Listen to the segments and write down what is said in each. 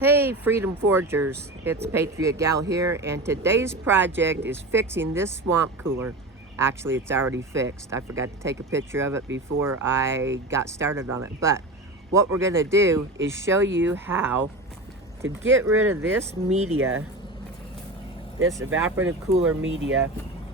Hey Freedom Forgers, it's Patriot Gal here, and today's project is fixing this swamp cooler. Actually, it's already fixed. I forgot to take a picture of it before I got started on it. But what we're gonna do is show you how to get rid of this media, this evaporative cooler media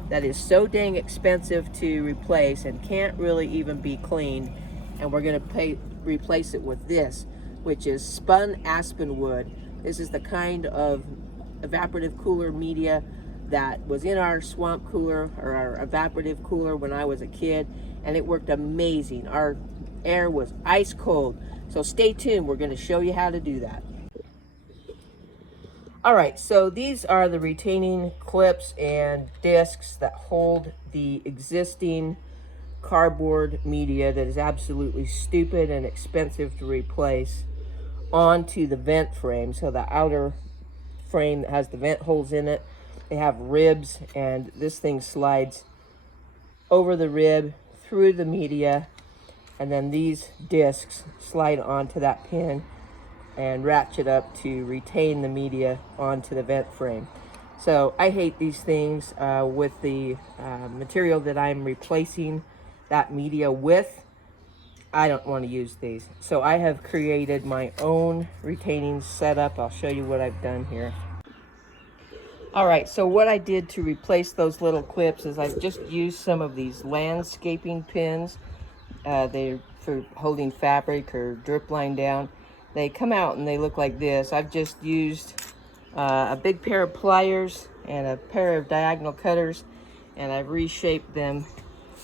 that is so dang expensive to replace and can't really even be cleaned. And we're gonna replace it with this, which is spun aspen wood. This is the kind of evaporative cooler media that was in our swamp cooler or our evaporative cooler when I was a kid, and it worked amazing. Our air was ice cold. So stay tuned, we're gonna show you how to do that. All right, so these are the retaining clips and discs that hold the existing cardboard media that is absolutely stupid and expensive to replace onto the vent frame. So the outer frame that has the vent holes in it, they have ribs, and this thing slides over the rib through the media, and then these discs slide onto that pin and ratchet up to retain the media onto the vent frame. So I hate these things with the material that I'm replacing that media with. I don't want to use these. So I have created my own retaining setup. I'll show you what I've done here. All right, so what I did to replace those little clips is I've just used some of these landscaping pins. They're for holding fabric or drip line down. They come out and they look like this. I've just used a big pair of pliers and a pair of diagonal cutters, and I've reshaped them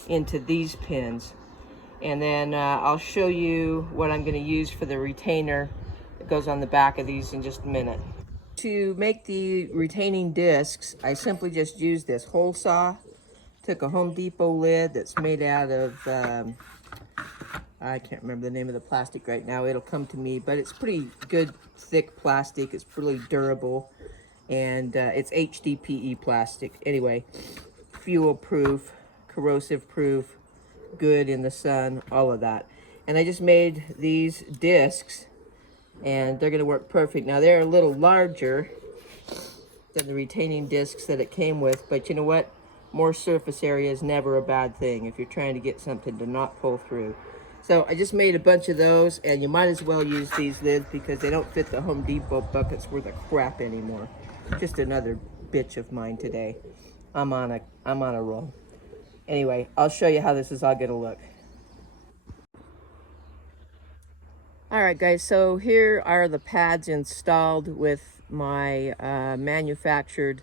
into these pins. And then I'll show you what I'm going to use for the retainer that goes on the back of these in just a minute. To make the retaining discs, I simply just used this hole saw. Took a Home Depot lid that's made out of I can't remember the name of the plastic right now. It'll come to me, but it's pretty good, thick plastic. It's really durable, and it's HDPE plastic. Anyway, fuel proof, corrosive proof, good in the sun, all of that. And I just made these discs, and they're gonna work perfect. Now they're a little larger than the retaining discs that it came with, but you know what? More surface area is never a bad thing if you're trying to get something to not pull through. So I just made a bunch of those, and you might as well use these lids because they don't fit the Home Depot buckets worth of crap anymore. Just another bitch of mine today. I'm on a roll. Anyway, I'll show you how this is all gonna look. All right, guys, so here are the pads installed with my manufactured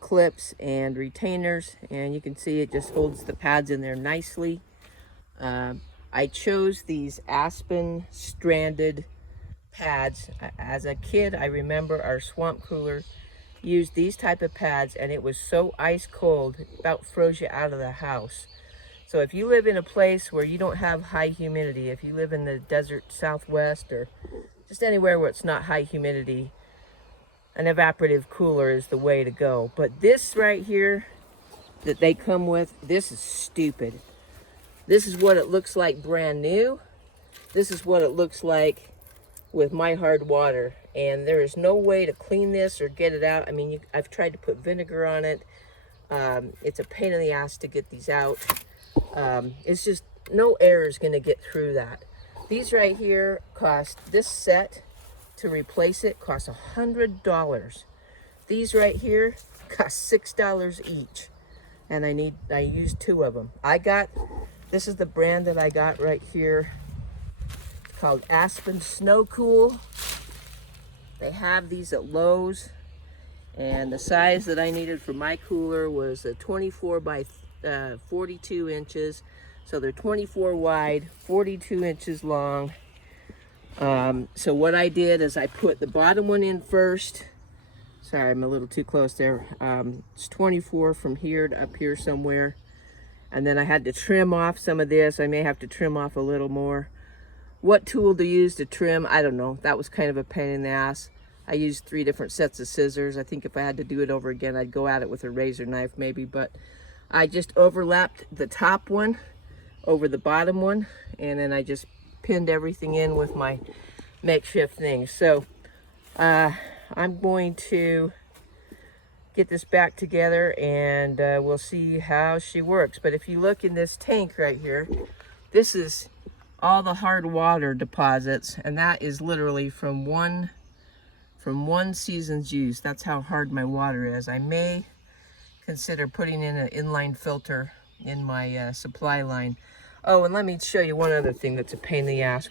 clips and retainers, and you can see it just holds the pads in there nicely. I chose these aspen stranded pads. As a kid, I remember our swamp cooler used these type of pads, and it was so ice cold, it about froze you out of the house. So if you live in a place where you don't have high humidity, if you live in the desert Southwest or just anywhere where it's not high humidity, an evaporative cooler is the way to go. But this right here that they come with, this is stupid. This is what it looks like brand new. This is what it looks like with my hard water. And there is no way to clean this or get it out. I mean, I've tried to put vinegar on it. It's a pain in the ass to get these out. It's just, no air is gonna get through that. These right here cost, this set to replace it costs $100. These right here cost $6 each. And I used 2 of them. This is the brand that I got right here. It's called Aspen Snow Cool. They have these at Lowe's. And the size that I needed for my cooler was a 24 by 42 inches. So they're 24 wide, 42 inches long. So what I did is I put the bottom one in first. Sorry, I'm a little too close there. It's 24 from here to up here somewhere. And then I had to trim off some of this. I may have to trim off a little more. What tool to use to trim, I don't know. That was kind of a pain in the ass. I used 3 different sets of scissors. I think if I had to do it over again, I'd go at it with a razor knife maybe. But I just overlapped the top one over the bottom one. And then I just pinned everything in with my makeshift thing. So I'm going to get this back together and we'll see how she works. But if you look in this tank right here, this is all the hard water deposits, and that is literally from one season's use. That's how hard my water is. I may consider putting in an inline filter in my supply line. Oh, and let me show you one other thing that's a pain in the ass.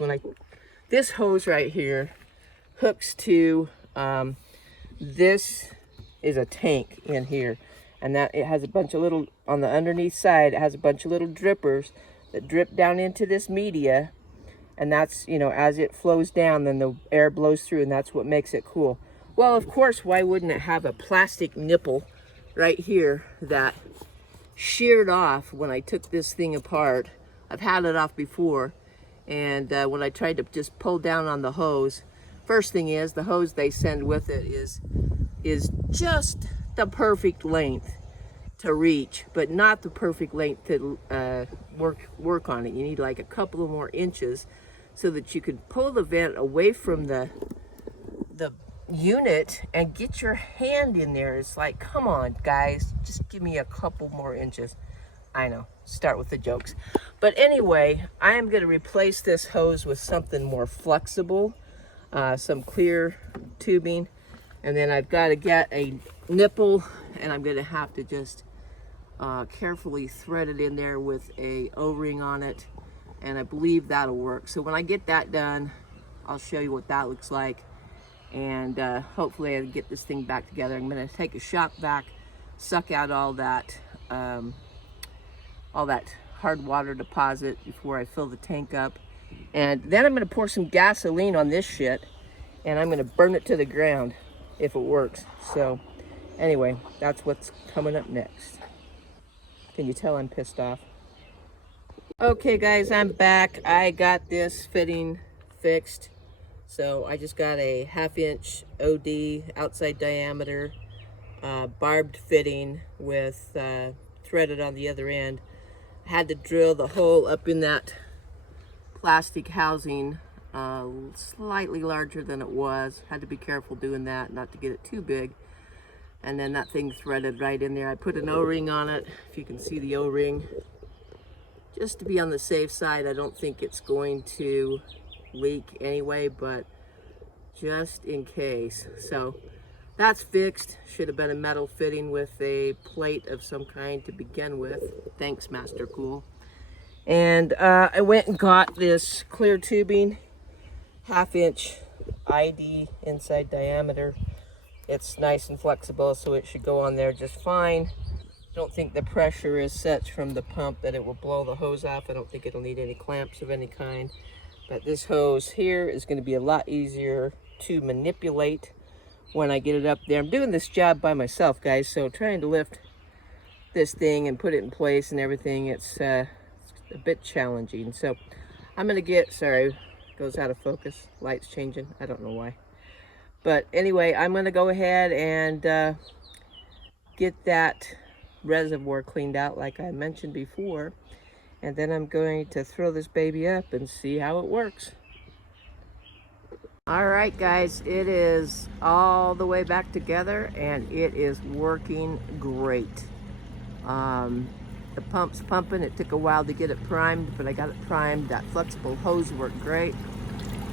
This hose right here hooks to this is a tank in here, and that it has a bunch of little, on the underneath side, it has a bunch of little drippers that drip down into this media, and that's, you know, as it flows down, then the air blows through, and that's what makes it cool. Well, of course, why wouldn't it have a plastic nipple right here that sheared off when I took this thing apart? I've had it off before, and when I tried to just pull down on the hose, first thing is, the hose they send with it is just the perfect length to reach, but not the perfect length to work on it. You need like a couple of more inches so that you can pull the vent away from the unit and get your hand in there. It's like, come on guys, just give me a couple more inches. I know, start with the jokes. But anyway, I am going to replace this hose with something more flexible, some clear tubing. And then I've got to get a nipple, and I'm going to have to just carefully thread it in there with a O-ring on it, and I believe that'll work. So when I get that done, I'll show you what that looks like, and hopefully I can get this thing back together. I'm going to take a shop vac, suck out all that hard water deposit before I fill the tank up, and then I'm going to pour some gasoline on this shit, and I'm going to burn it to the ground if it works. So anyway, that's what's coming up next. Can you tell I'm pissed off? Okay guys, I'm back. I got this fitting fixed. So I just got a 1/2" OD outside diameter barbed fitting with threaded on the other end. I had to drill the hole up in that plastic housing slightly larger than it was. Had to be careful doing that, not to get it too big. And then that thing threaded right in there. I put an O-ring on it, if you can see the O-ring, just to be on the safe side. I don't think it's going to leak anyway, but just in case. So that's fixed. Should have been a metal fitting with a plate of some kind to begin with. Thanks, Mastercool. And I went and got this clear tubing, 1/2" ID inside diameter. It's nice and flexible, so it should go on there just fine. Don't think the pressure is such from the pump that it will blow the hose off. I don't think it'll need any clamps of any kind. But this hose here is going to be a lot easier to manipulate when I get it up there. I'm doing this job by myself, guys, so trying to lift this thing and put it in place and everything, it's a bit challenging. So I'm going to get, sorry, goes out of focus, light's changing, I don't know why. But anyway, I'm going to go ahead and get that reservoir cleaned out like I mentioned before, and then I'm going to throw this baby up and see how it works. All right guys, it is all the way back together and it is working great. The pump's pumping. It took a while to get it primed, but I got it primed. That flexible hose worked great,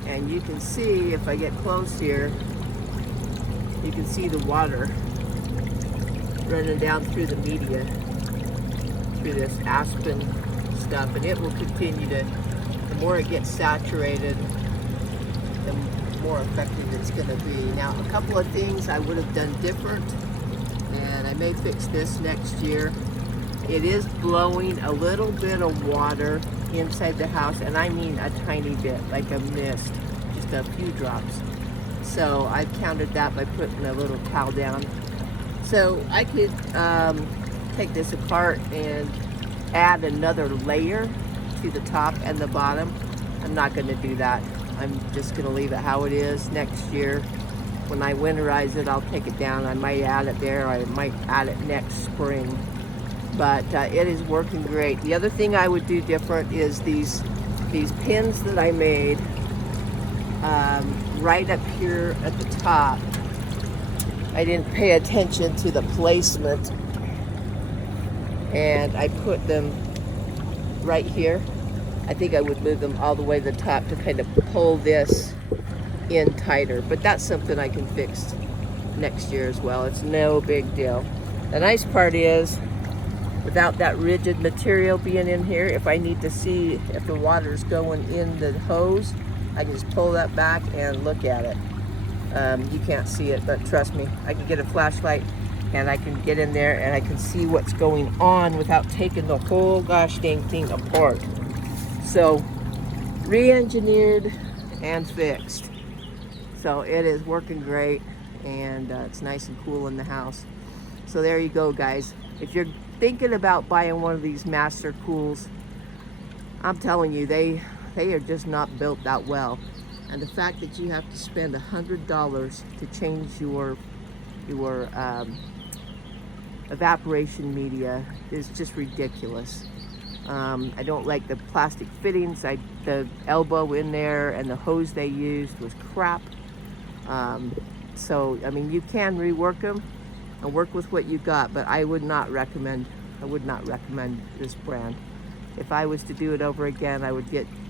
and you can see, if I get close here, you can see the water running down through the media, through this aspen stuff, and it will continue to, the more it gets saturated, the more effective it's going to be. Now, a couple of things I would have done different, and I may fix this next year. It is blowing a little bit of water inside the house, and I mean a tiny bit, like a mist, just a few drops. So I countered that by putting a little towel down. So I could take this apart and add another layer to the top and the bottom. I'm not going to do that. I'm just going to leave it how it is. Next year, when I winterize it, I'll take it down. I might add it there, or I might add it next spring. But it is working great. The other thing I would do different is these pins that I made right up here at the top. I didn't pay attention to the placement, and I put them right here. I think I would move them all the way to the top to kind of pull this in tighter, but that's something I can fix next year as well. It's no big deal. The nice part is, without that rigid material being in here, if I need to see if the water's going in the hose, I can just pull that back and look at it. You can't see it, but trust me, I can get a flashlight and I can get in there and I can see what's going on without taking the whole gosh dang thing apart. So, re-engineered and fixed. So it is working great, and it's nice and cool in the house. So there you go, guys. If you're thinking about buying one of these Mastercools, I'm telling you, they are just not built that well. And the fact that you have to spend $100 to change your evaporation media is just ridiculous. I don't like the plastic fittings. The elbow in there and the hose they used was crap. So, I mean, you can rework them and work with what you got, but I would not recommend this brand. If I was to do it over again, I would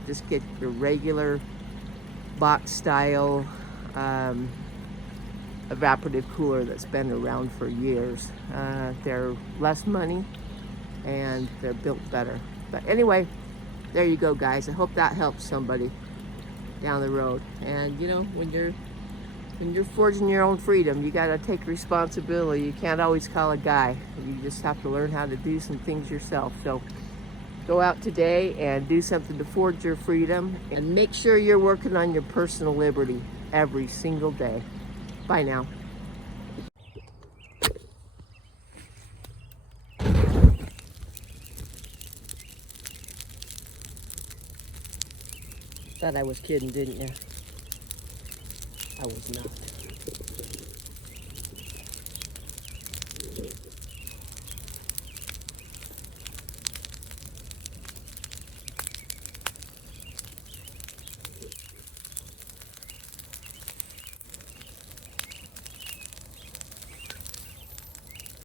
just get your regular box style evaporative cooler that's been around for years. They're less money and they're built better. But anyway, there you go, guys. I hope that helps somebody down the road. And you know, when you're forging your own freedom, you gotta take responsibility. You can't always call a guy. You just have to learn how to do some things yourself. So go out today and do something to forge your freedom, and make sure you're working on your personal liberty every single day. Bye now. Thought I was kidding, didn't you? I was not.